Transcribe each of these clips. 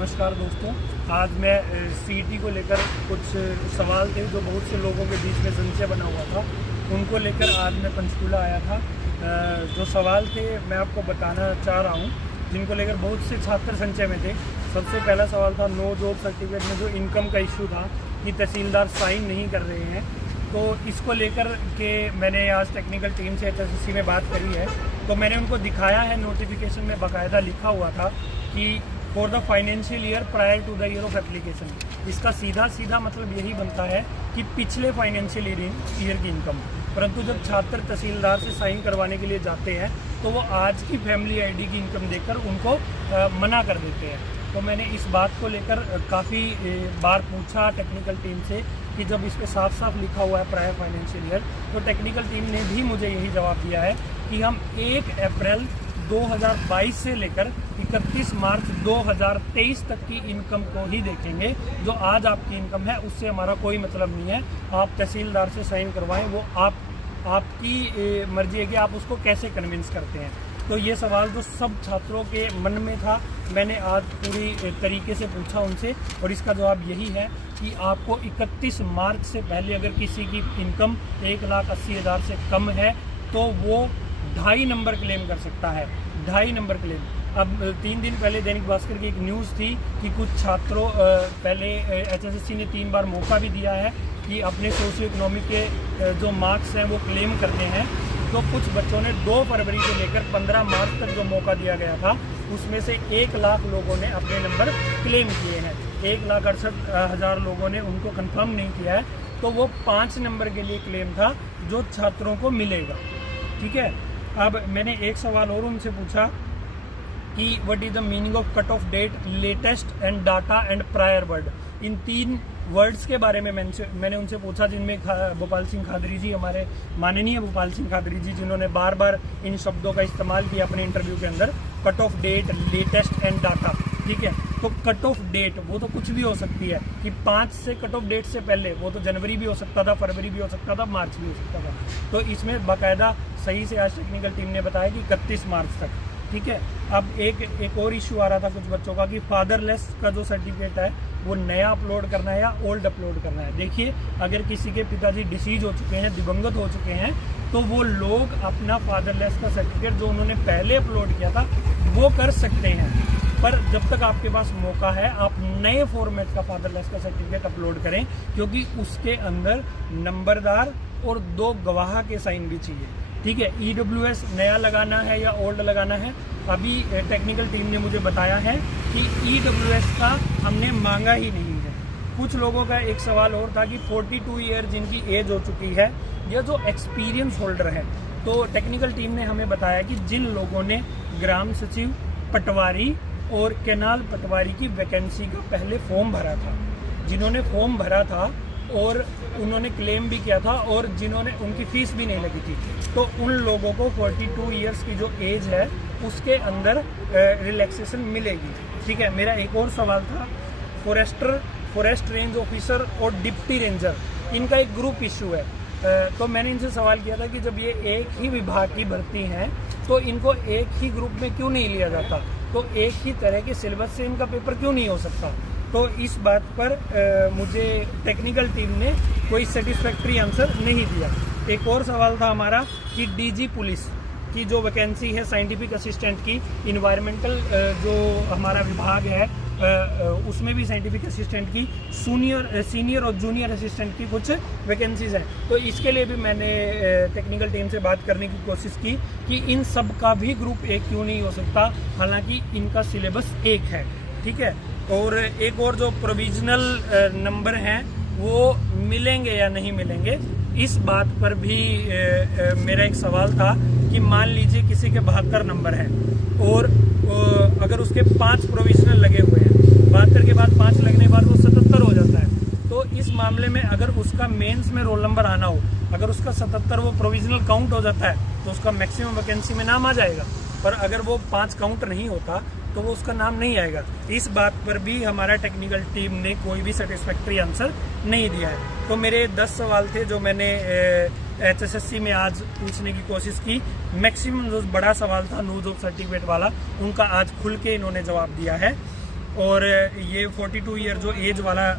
नमस्कार दोस्तों, आज मैं सीईटी को लेकर कुछ सवाल थे जो बहुत से लोगों के बीच में संशय बना हुआ था, उनको लेकर आज मैं पंचकूला आया था। जो सवाल थे मैं आपको बताना चाह रहा हूँ, जिनको लेकर बहुत से छात्र संशय में थे। सबसे पहला सवाल था नो जॉब सर्टिफिकेट में जो इनकम का इशू था कि तहसीलदार साइन नहीं कर रहे हैं, तो इसको लेकर के मैंने आज टेक्निकल टीम से HSSC में बात करी है। तो मैंने उनको दिखाया है, नोटिफिकेशन में बाकायदा लिखा हुआ था कि for the financial year prior to the year of application. इसका सीधा मतलब यही बनता है कि पिछले फाइनेंशियल ईयर की इनकम। परंतु जब छात्र तहसीलदार से साइन करवाने के लिए जाते हैं तो वो आज की फैमिली आईडी की इनकम देकर उनको मना कर देते हैं। तो मैंने इस बात को लेकर काफ़ी बार पूछा टेक्निकल टीम से कि जब इस पर साफ लिखा हुआ है प्रायर फाइनेंशियल ईयर, तो टेक्निकल टीम ने भी मुझे यही जवाब दिया है कि हम 1 अप्रैल 2022 से लेकर 31 मार्च 2023 तक की इनकम को ही देखेंगे। जो आज आपकी इनकम है उससे हमारा कोई मतलब नहीं है। आप तहसीलदार से साइन करवाएं, वो आपकी मर्जी है कि आप उसको कैसे कन्विंस करते हैं। तो ये सवाल जो सब छात्रों के मन में था, मैंने आज पूरी तरीके से पूछा उनसे, और इसका जवाब यही है कि आपको 31 मार्च से पहले अगर किसी की इनकम 1,80,000 से कम है तो वो 2.5 नंबर क्लेम कर सकता है। 2.5 नंबर क्लेम। अब 3 दिन पहले दैनिक भास्कर की एक न्यूज़ थी कि कुछ छात्रों पहले HSSC ने 3 बार मौका भी दिया है कि अपने सोशियो इकोनॉमिक के जो मार्क्स हैं वो क्लेम करने हैं। तो कुछ बच्चों ने 2 फरवरी से लेकर 15 मार्च तक जो मौका दिया गया था, उसमें से 1 लाख लोगों ने अपने नंबर क्लेम किए हैं। 1,68,000 लोगों ने उनको कंफर्म नहीं किया है। तो वो 5 नंबर के लिए क्लेम था जो छात्रों को मिलेगा। ठीक है। अब मैंने एक सवाल और उनसे पूछा कि what is the meaning of cut off date, latest and data and prior word. In 3 words के बारे में मैंने उनसे पूछा, जिनमें भोपाल सिंह खादरी जी, हमारे माननीय भोपाल सिंह खादरी जी, जिन्होंने बार बार इन शब्दों का इस्तेमाल किया अपने इंटरव्यू के अंदर, cut off date, latest and data. ठीक है। तो कट ऑफ डेट वो तो कुछ भी हो सकती है कि 5 से कट ऑफ डेट से पहले वो तो जनवरी भी हो सकता था, फरवरी भी हो सकता था, मार्च भी हो सकता था। तो इसमें बाकायदा सही से आज टेक्निकल टीम ने बताया कि 31 मार्च तक। ठीक है। अब एक और इशू आ रहा था कुछ बच्चों का कि फादरलेस का जो सर्टिफिकेट है वो नया अपलोड करना है या ओल्ड अपलोड करना है। देखिए, अगर किसी के पिताजी डिसीज हो चुके हैं, दिवंगत हो चुके हैं, तो वो लोग अपना फादरलेस का सर्टिफिकेट जो उन्होंने पहले अपलोड किया था वो कर सकते हैं। पर जब तक आपके पास मौका है, आप नए फॉर्मेट का फादरलेस का सर्टिफिकेट अपलोड करें, क्योंकि उसके अंदर नंबरदार और 2 गवाह के साइन भी चाहिए। ठीक है। EWS नया लगाना है या ओल्ड लगाना है, अभी टेक्निकल टीम ने मुझे बताया है कि EWS का हमने मांगा ही नहीं है। कुछ लोगों का एक सवाल और था कि 42 ईयर जिनकी एज हो चुकी है या जो एक्सपीरियंस होल्डर है, तो टेक्निकल टीम ने हमें बताया कि जिन लोगों ने ग्राम सचिव, पटवारी और केनाल पटवारी की वैकेंसी का पहले फॉर्म भरा था, जिन्होंने फॉर्म भरा था और उन्होंने क्लेम भी किया था और जिन्होंने उनकी फीस भी नहीं लगी थी, तो उन लोगों को 42 ईयर्स की जो एज है उसके अंदर रिलैक्सेशन मिलेगी। ठीक है। मेरा एक और सवाल था फॉरेस्ट रेंज ऑफिसर और डिप्टी रेंजर, इनका एक ग्रुप इशू है। तो मैंने इनसे सवाल किया था कि जब ये एक ही विभाग की भर्ती हैं तो इनको एक ही ग्रुप में क्यों नहीं लिया जाता, तो एक ही तरह के सिलेबस से इनका पेपर क्यों नहीं हो सकता। तो इस बात पर मुझे टेक्निकल टीम ने कोई सेटिस्फैक्ट्री आंसर नहीं दिया। एक और सवाल था हमारा कि DG पुलिस की जो वैकेंसी है साइंटिफिक असिस्टेंट की, इन्वायरमेंटल जो हमारा विभाग है उसमें भी साइंटिफिक असिस्टेंट की सीनियर और जूनियर असिस्टेंट की कुछ वैकेंसीज हैं। तो इसके लिए भी मैंने टेक्निकल टीम से बात करने की कोशिश की कि इन सब का भी ग्रुप एक क्यों नहीं हो सकता, हालांकि इनका सिलेबस एक है। ठीक है। और एक और जो प्रोविजनल नंबर हैं वो मिलेंगे या नहीं मिलेंगे, इस बात पर भी मेरा एक सवाल था कि मान लीजिए किसी के 72 नंबर हैं और अगर उसके 5 प्रोविजनल लगे हुए हैं, 72 के बाद 5 लगने के बाद वो 77 हो जाता है। तो इस मामले में अगर उसका मेंस में रोल नंबर आना हो, अगर उसका 77 वो प्रोविजनल काउंट हो जाता है तो उसका मैक्सिमम वैकेंसी में नाम आ जाएगा। पर अगर वो 5 काउंट नहीं होता तो वो उसका नाम नहीं आएगा। इस बात पर भी हमारा टेक्निकल टीम ने कोई भी सेटिस्फैक्ट्री आंसर नहीं दिया है। तो मेरे 10 सवाल थे जो मैंने HSSC में आज पूछने की कोशिश की। मैक्सिमम जो बड़ा सवाल था नो जॉब सर्टिफिकेट वाला, उनका आज खुल के इन्होंने जवाब दिया है। और ये 42 ईयर जो एज वाला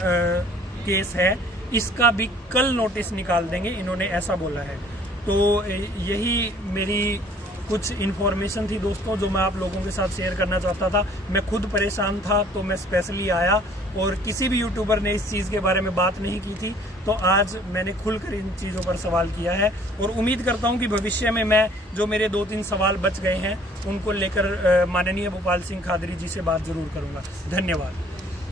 केस है, इसका भी कल नोटिस निकाल देंगे, इन्होंने ऐसा बोला है। तो यही मेरी कुछ इन्फॉर्मेशन थी दोस्तों, जो मैं आप लोगों के साथ शेयर करना चाहता था। मैं खुद परेशान था तो मैं स्पेशली आया, और किसी भी यूट्यूबर ने इस चीज़ के बारे में बात नहीं की थी, तो आज मैंने खुलकर इन चीज़ों पर सवाल किया है। और उम्मीद करता हूं कि भविष्य में मैं जो मेरे 2-3 सवाल बच गए हैं उनको लेकर माननीय भोपाल सिंह खादरी जी से बात जरूर करूंगा। धन्यवाद।